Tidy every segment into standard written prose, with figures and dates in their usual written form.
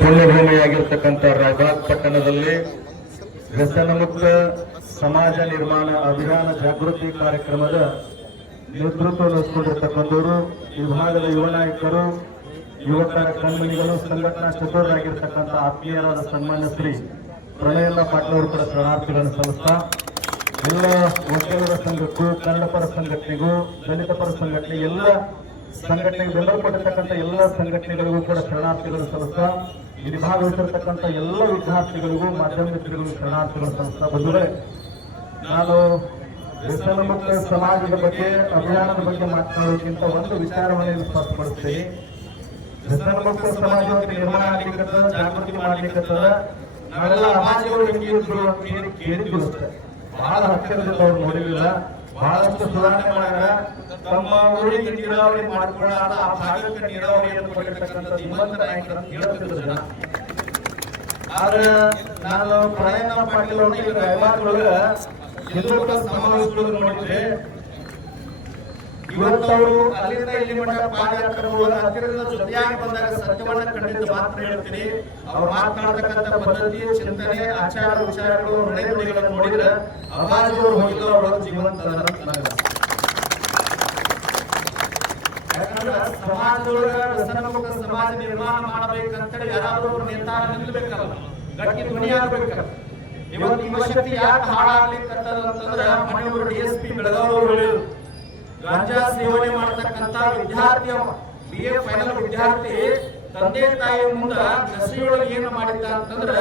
ಪುಣ್ಯಭೂಮಿಯಾಗಿರ್ತಕ್ಕಂಥ ರಾಯಬಾಗ್ ಪಟ್ಟಣದಲ್ಲಿ ವ್ಯಸನ ಮುಕ್ತ ಸಮಾಜ ನಿರ್ಮಾಣ ಅಭಿಯಾನ ಜಾಗೃತಿ ಕಾರ್ಯಕ್ರಮದ ನೇತೃತ್ವ ವಹಿಸಿಕೊಂಡಿರ್ತಕ್ಕಂಥವರು ವಿಭಾಗದ ಯುವ ನಾಯಕರು, ಯುವಕರ ಕಣ್ಮಣಿಗಳು, ಸಂಘಟನಾ ಚತುರರಾಗಿರ್ತಕ್ಕಂಥ ಆತ್ಮೀಯರಾದ ಸನ್ಮಾನ್ಯ ಶ್ರೀ ಪ್ರಣಯಣ್ಣ ಪಾಟೀಲ್ ಅವರು ಕೂಡ ಶರಣಾರ್ಥಿಗಳನ್ನು ಸಲ್ಲಿಸ್ತಾ, ಎಲ್ಲ ಒಕ್ಕಲಿಗರ ಸಂಘಕ್ಕೂ, ಕನ್ನಡ ಪರ ಸಂಘಟನೆಗೂ, ದಲಿತ ಪರ ಸಂಘಟನೆ, ಎಲ್ಲ ಸಂಘಟನೆಗೆ ಬೆಂಬಲ ಕೊಟ್ಟಿರ್ತಕ್ಕಂಥ ಎಲ್ಲ ಸಂಘಟನೆಗಳಿಗೂ ಕೂಡ ಶರಣಾರ್ಥಿಗಳನ್ನು ಸಲ್ಲಿಸ್ತಾ, ಇಲ್ಲಿ ಭಾಗವಹಿಸಿರ್ತಕ್ಕಂಥ ಎಲ್ಲ ವಿದ್ಯಾರ್ಥಿಗಳಿಗೂ, ಮಾಧ್ಯಮ ಮಿತ್ರರಿಗೂ ಶರಣಾರ್ಥಿಗಳನ್ನು ಸಲ್ಲಿಸ್ತಾ ಬಂದರೆ, ನಾನು ವ್ಯಸನ ಮುಕ್ತ ಸಮಾಜದ ಬಗ್ಗೆ, ಅಭಿಯಾನದ ಬಗ್ಗೆ ಮಾತನಾಡೋದಕ್ಕಿಂತ ಒಂದು ವಿಚಾರವನ್ನು ಸ್ಪಷ್ಟಪಡಿಸ್ತೀನಿ. ವ್ಯಸನ ಮುಕ್ತ ಸಮಾಜ ನಿರ್ಮಾಣ ಆಗ್ಲಿಕ್ಕೆ, ಜಾಗೃತಿ ಮಾಡ್ಲಿಕ್ಕೆ ನಾವೆಲ್ಲ ಅಮಾಜಿಗಳು ಹೆಂಗಿದ್ರು ಅಂತ ಹೇಳಿ ಕೇಳಿದ್ವಿ ಅಷ್ಟೇ. ಬಹಳ ಹತ್ತಿರದಿಂದ ಅವ್ರು ನೋಡಿಲ್ಲ, ಬಹಳಷ್ಟು ಸುಧಾರಣೆ ಮಾಡ್ಯಾರ. ತಮ್ಮ ಊರಿಗೆ ನೀರಾವರಿ ಮಾಡ್ಕೊಳ್ಳಾದ ಆ ಭಾಗಕ್ಕೆ ನೀರಾವರಿಯನ್ನು ಕೊಟ್ಟಿರ್ತಕ್ಕಂಥ ಧೀಮಂತ ನಾಯಕರನ್ನು ಹೇಳ್ತಿದ್ರು ಜನ. ಆದ್ರೆ ನಾನು ಪ್ರಣಯಣ್ಣ ಪಾಟೀಲ್ ಅವ್ರಿಗೆ ರಾಯಬಾಗ್ನೊಳಗ ಹಿಂದೂಗಳ ಸಮಾವೇಶಗಳು ನೋಡಿದ್ರೆ, ಇವತ್ತವರು ಅಲ್ಲಿಂದ ಇಲ್ಲಿ ಮಟ್ಟ ಪಾದಯಾತ್ರೆಗಳು ಹತ್ತಿರದ ಜೊತೆಯಾಗಿ ಬಂದಾಗ ಸತ್ಯವನ್ನ ಕಂಡಿದ್ದು ಮಾತ್ರ ಹೇಳ್ತೀನಿ. ಅವ್ರು ಮಾತನಾಡತಕ್ಕಂಥ ಪದ್ಧತಿ, ಚಿಂತನೆ, ಆಚಾರ, ವಿಚಾರಗಳು, ನಡೆನುಡಿಗಳನ್ನು ನೋಡಿದ್ರೆ ಅಮಾಜಿಯವರು ಹೋಗಿಲ್ಲ, ಅವರ ಜೀವಂತ. ಯಾಕಂದ್ರೆ ಸಮಾಜದೊಳಗ ವ್ಯಸನ ಮುಕ್ತ ಸಮಾಜ ನಿರ್ಮಾಣ ಮಾಡಬೇಕಂತೇಳಿ ಯಾರಾದ್ರೂ ನಿರ್ಧಾರ ನಿಲ್ಲಬೇಕಲ್ಲ, ಗಟ್ಟಿ ಧ್ವನಿಯಾಗಬೇಕಲ್ಲ. ಇವತ್ತು ಯುವಶಕ್ತಿ ಯಾಕೆ ಹಾಳಾಗ್ಲಿಕ್ಕಂತಂದ್ರೆ ಮನೆಯವರು DSP ಬೆಳಗಾವಿ ಅವರು ಹೇಳಿದ್ರು, ಗಾಂಜಾ ಸೇವನೆ ಮಾಡತಕ್ಕಂತ ವಿದ್ಯಾರ್ಥಿ, BA ಫೈನಲ್ ವಿದ್ಯಾರ್ಥಿ ತಂದೆ ತಾಯಿಯ ಮುಂದ ಕಸಿಯೊಳಗೆ ಏನು ಮಾಡಿದ್ದ ಅಂತಂದ್ರ,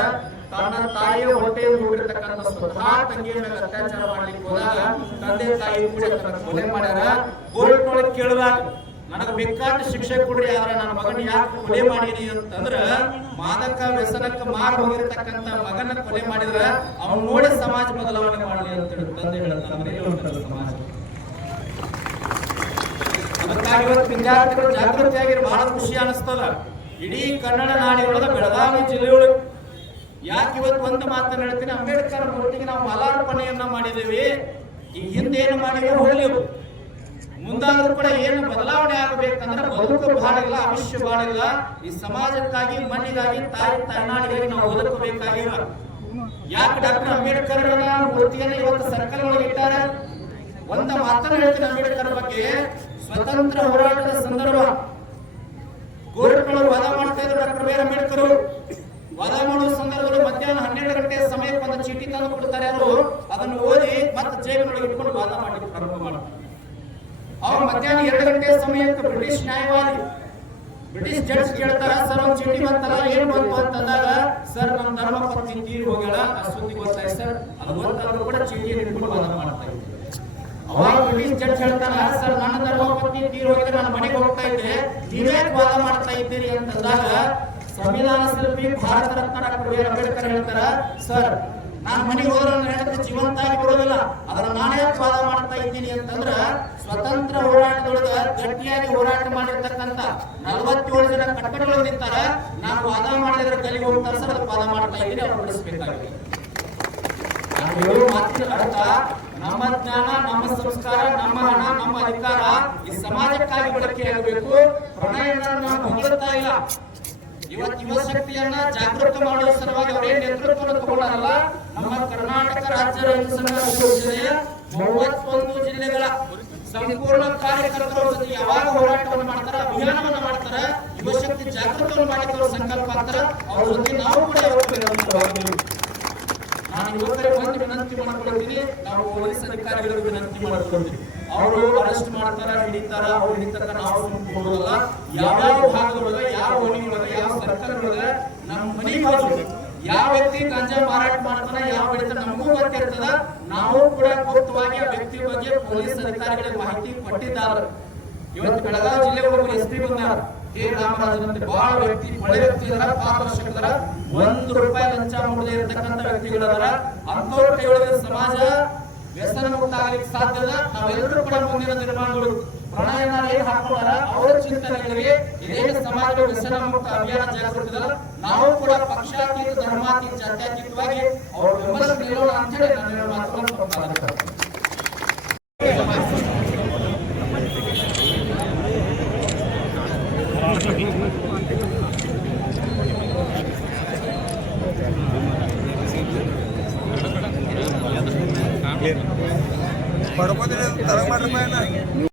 ತನ್ನ ತಾಯಿಯ ಹೊಟ್ಟೆಯಲ್ಲಿ ಹೋಗಿರ್ತಕ್ಕಂಥ ಸ್ವತಃ ತಂಗಿಯ ಮೇಲೆ ಅತ್ಯಾಚಾರ ಮಾಡ್ಲಿಕ್ಕೆ ಹೋದಾಗ ತಂದೆ ತಾಯಿ ಕೂಡ ಕೊಲೆ ಮಾಡ್ಯಾರ. ಕೋರ್ಟ್ ಒಳಗೆ ಕೇಳಿದಾಗ ನನಗೆ ಬೇಕಾದ ಶಿಕ್ಷೆ ಕೊಡ್ರಿ, ಆದ್ರೆ ನನ್ನ ಮಗನ ಯಾಕೆ ಕೊಲೆ ಮಾಡೀನಿ ಅಂತಂದ್ರ, ಮಾದಕ ವ್ಯಸನಕ್ಕೆ ಮಾರು ಹೋಗಿರ್ತಕ್ಕಂಥ ಮಗನ ಕೊಲೆ ಮಾಡಿದ್ರ ಅವ್ನು ನೋಡಿ ಸಮಾಜ ಬದಲಾವಣೆ ಮಾಡಲಿ ಅಂತ ತಂದೆ ಹೇಳ್ತಾರೆ ಸಮಾಜ. ಅದಕ್ಕಾಗಿ ಇವತ್ತು ವಿದ್ಯಾರ್ಥಿಗಳು ಜಾಗೃತಿಯಾಗಿ ಬಹಳ ಖುಷಿ ಅನಿಸ್ತದ. ಇಡೀ ಕನ್ನಡ ನಾಡಿನೊಳಗ ಬೆಳಗಾವಿ ಜಿಲ್ಲೆಯೊಳಗೆ ಯಾಕೆ ಇವತ್ತು ಒಂದು ಮಾತನ್ನ ಹೇಳ್ತೀನಿ, ಅಂಬೇಡ್ಕರ್ ಮೂರ್ತಿಗೆ ನಾವು ಮಾಲಾರ್ಪಣೆಯನ್ನ ಮಾಡಿದ್ದೇವೆ. ಈ ಹಿಂದೆ ಏನು ಮಾಡಿದ್ರೆ ಹೋಗ್ಲಿ, ಮುಂದಾದ್ರೂ ಕೂಡ ಏನು ಬದಲಾವಣೆ ಆಗಬೇಕಂದ್ರೆ ಬದುಕು ಬಾಳಿಲ್ಲ, ಆಯುಷ್ಯ ಬಾಳಿಲ್ಲ. ಈ ಸಮಾಜಕ್ಕಾಗಿ, ಮಣ್ಣಿಗಾಗಿ, ತಾಯ್ನಾಡಿಗಾಗಿ ನಾವು ಬದುಕಬೇಕಾಗಿಲ್ಲ. ಯಾಕೆ ಡಾಕ್ಟರ್ ಅಂಬೇಡ್ಕರ್ ಮೂರ್ತಿಯನ್ನು ಇವತ್ತು ಸರ್ಕಲ್ ಒಳಗೆ ಇಟ್ಟಾರೆ? ಒಂದು ಮಾತನ್ನು ಹೇಳ್ತೀನಿ ಅಂಬೇಡ್ಕರ್ ಬಗ್ಗೆ. ಸ್ವತಂತ್ರ ಹೋರಾಟದ ಸಂದರ್ಭ ಗೋರ್ಖಗಳು ವಾದ ಮಾಡ್ತಾ ಇದ್ರು. ಡಾಕ್ಟರ್ ಬಿ ಆರ್ ಅಂಬೇಡ್ಕರ್ ವಾದ ಮಾಡುವ ಸಂದರ್ಭದಲ್ಲಿ ಮಧ್ಯಾಹ್ನ 12 ಗಂಟೆ ಸಮಯಕ್ಕೆ ಒಂದು ಚೀಟಿ ತಂದು ಕೊಡ್ತಾರೆ. ಅವರು ಅದನ್ನು ಓದಿ ಮತ್ತೆ ಜೈಲಿನೊಳಗೆ ಇಟ್ಕೊಂಡು ವಾದ ಮಾಡಲಿಕ್ಕೆ ಪ್ರಾರಂಭ ಮಾಡ್ತಾರೆ. ಅವ್ರು ಮಧ್ಯಾಹ್ನ 2 ಗಂಟೆ ಸಮಯಕ್ಕೆ ಬ್ರಿಟಿಷ್ ನ್ಯಾಯವಾದಿ, ಬ್ರಿಟಿಷ್ ಜಡ್ಜ್ ಕೇಳ್ತಾರ, ಸರ್ ಒಂದು ಚೀಟಿ ಬಂತಲ್ಲ, ಏನ್ ಬಂತು ಅಂತಂದಾಗ, ಸರ್ ನಮ್ಮ ಧರ್ಮ ಪತ್ನಿ ತೀರಿ ಹೋಗ್ಯಾಳ, ಆ ಸುದ್ದಿ ಗೊತ್ತಾಯ್ತು ಸರ್, ಅದು ಗೊತ್ತಾದ್ರು ಕೂಡ ಚೀಟಿಯನ್ನು ಇಟ್ಕೊಂಡು ವಾದ ಮಾಡ್ತಾ ಇದ್ರು. ಅವಾಗ ಬ್ರಿಟಿಷ್ ಜಡ್ಜ್ ಹೇಳ್ತಾರ, ಸರ್ ನನ್ನ ಧರ್ಮ ಪತ್ನಿ ತೀರಿ ಹೋಗಿದ್ರೆ ನನ್ನ ಮನೆಗೆ ಹೋಗ್ತಾ ಇದ್ದೆ, ನೀವೇಕ್ ವಾದ ಮಾಡ್ತಾ ಇದ್ದೀರಿ ಅಂತಂದಾಗ ಸಂವಿಧಾನ ಶಿಲ್ಪಿ Bharat Ratna doctor B R Ambedkar ಹೇಳ್ತಾರ, ಸರ್ ನಾನು ಮನೆಗೆ ಹೋದ್ರೆ ನನ್ನ ಹೆಂಡತಿ ಜೀವಂತ ಆಗಿ ಬರೋದಿಲ್ಲ, ಅದರ ನಾನೇ ವಾದ ಮಾಡ್ತಾ ಇದ್ದೀನಿ ಅಂತಂದ್ರ, ಸ್ವತಂತ್ರ ಹೋರಾಟದೊಳಗ ಗಟ್ಟಿಯಾಗಿ ಹೋರಾಟ ಮಾಡಿರ್ತಕ್ಕಂಥ 47 ಜನ ಕಟ್ಟಡಗಳು ನಿಂತಾರ, ನಾನು ವಾದ ಮಾಡಿದ್ರೆ ಕಲಿಗೆ ಹೋಗ್ತಾರೆ ಸರ್, ಅದಕ್ಕೆ ವಾದ ಮಾಡ್ತಾ ಇದ್ದೀನಿ, ಅವ್ರು ಬಿಡಿಸ್ಬೇಕಾಗಿದೆ. ನಾನು ಹೇಳೋ ಮಾತಿನ ಅರ್ಥ, ನಮ್ಮ ಜ್ಞಾನ, ನಮ್ಮ ಸಂಸ್ಕಾರ, ನಮ್ಮ ಹಣ, ನಮ್ಮ ಅಧಿಕಾರ ಈ ಸಮಾಜಕ್ಕಾಗಿ ಬಳಕೆಯಾಗಬೇಕು. ಪ್ರಣಯನ ನಾವು ಹೊಂದುತ್ತಾ ಇಲ್ಲ. ಇವತ್ತು ಯುವ ಶಕ್ತಿಯನ್ನ ಜಾಗೃತ ಮಾಡುವ ಸಲುವಾಗಿ ಅವರೇ ನೇತೃತ್ವವನ್ನು ತಗೊಂಡಾರಲ್ಲ, ನಮ್ಮ ಕರ್ನಾಟಕ ರಾಜ್ಯ ರೈತ ಸಂಘ ಜಿಲ್ಲೆಯ 31 ಜಿಲ್ಲೆಗಳ ಸಂಪೂರ್ಣ ಕಾರ್ಯಕರ್ತರು ಯಾವಾಗ ಹೋರಾಟವನ್ನು ಮಾಡ್ತಾರ, ಅಭಿಯಾನವನ್ನು ಮಾಡ್ತಾರ, ಯುವ ಶಕ್ತಿ ಜಾಗೃತವನ್ನು ಮಾಡಿಕೊಳ್ಳುವ ಸಂಕಲ್ಪ ಆಗ್ತಾರ, ಅವ್ರ ಜೊತೆ ನಾವು ಕೂಡ ನಾನು ಯುವಕರಿಗೆ ಒಂದು ವಿನಂತಿ ಮಾಡ್ಕೊಳ್ತೀನಿ, ನಾವು ಪೊಲೀಸ್ ಅಧಿಕಾರಿಗಳಿಗೆ ವಿನಂತಿ ಮಾಡ್ಕೊಳ್ತೀವಿ. ಅವರು ಅರೆಸ್ಟ್ ಮಾಡ್ತಾರ, ಹಿಡಿತಾರ, ಅವ್ರು ಹಿಡಿತಾರ, ನಾವು ಕೊಡೋದಲ್ಲ. ಯಾವ ಭಾಗದೊಳಗ, ಯಾವ ಓಣಿಯೊಳಗ, ಯಾವ ಸರ್ಕಲ್ನೊಳಗ ನಮ್ಮ ಮನೆಗೆ ಹೋಗಿ ಯಾವ ವ್ಯಕ್ತಿ ಗಾಂಜಾ ಮಾರಾಟ ಮಾಡ್ತಾನ, ಯಾವ ಹಿಡಿತಾರ ನಮಗೂ ಗೊತ್ತಿರ್ತದ. ನಾವು ಕೂಡ ಗುಪ್ತವಾಗಿ ಆ ವ್ಯಕ್ತಿ ಬಗ್ಗೆ ಪೊಲೀಸ್ ಅಧಿಕಾರಿಗಳಿಗೆ ಮಾಹಿತಿ ಕೊಟ್ಟಿದ್ದಾರೆ. ಇವತ್ತು ಬೆಳಗಾವಿ ಜಿಲ್ಲೆ ಒಬ್ಬರು SP ಬಂದಾರ, ಕೆ ರಾಮರಾಜನ್ ಅಂತ. ಬಹಳ ವ್ಯಕ್ತಿ, ಒಳ್ಳೆ ವ್ಯಕ್ತಿ ಇದಾರ, ಪಾರದರ್ಶಕರ, ₹1 ಲಂಚ ಮಾಡದೇ ಇರತಕ್ಕಂಥ ವ್ಯಕ್ತಿಗಳದಾರ. ಅಂಥವ್ರ ಕೈಯೊಳಗೆ ಸಮಾಜ ವ್ಯಸನ ಮುಕ್ತ ಆಗಲಿಕ್ಕೆ ಸಾಧ್ಯದ. ನಾವೆಲ್ಲರೂ ಕೂಡ ಮುಂದಿನ ನಿರ್ಮಾಣಗಳು ಪ್ರಣಯನ ಏನ್ ಹಾಕೊಂಡಾರ ಅವರ ಚಿಂತನೆಗಳಿಗೆ ಇದೇ ಸಮಾಜ ವ್ಯಸನ ಮುಕ್ತ ಅಭಿಯಾನ ಜಾಗೃತಿ, ನಾವು ಕೂಡ ಪಕ್ಷಾತೀತ, ಧರ್ಮಾತೀತ, ಜಾತ್ಯತೀತವಾಗಿ ಅವ್ರ ಬೆಂಬಲ ನೀಡೋಣ ಅಂತ ಹೇಳಿ ನಾನು ಮಾತುಗಳನ್ನು ಸಂಪಾದಿಸ್ತೇನೆ. ಪಡ್ಕೋದಿಲ್ಲ ತರ ಮಾಡ್ರಪ್ಪ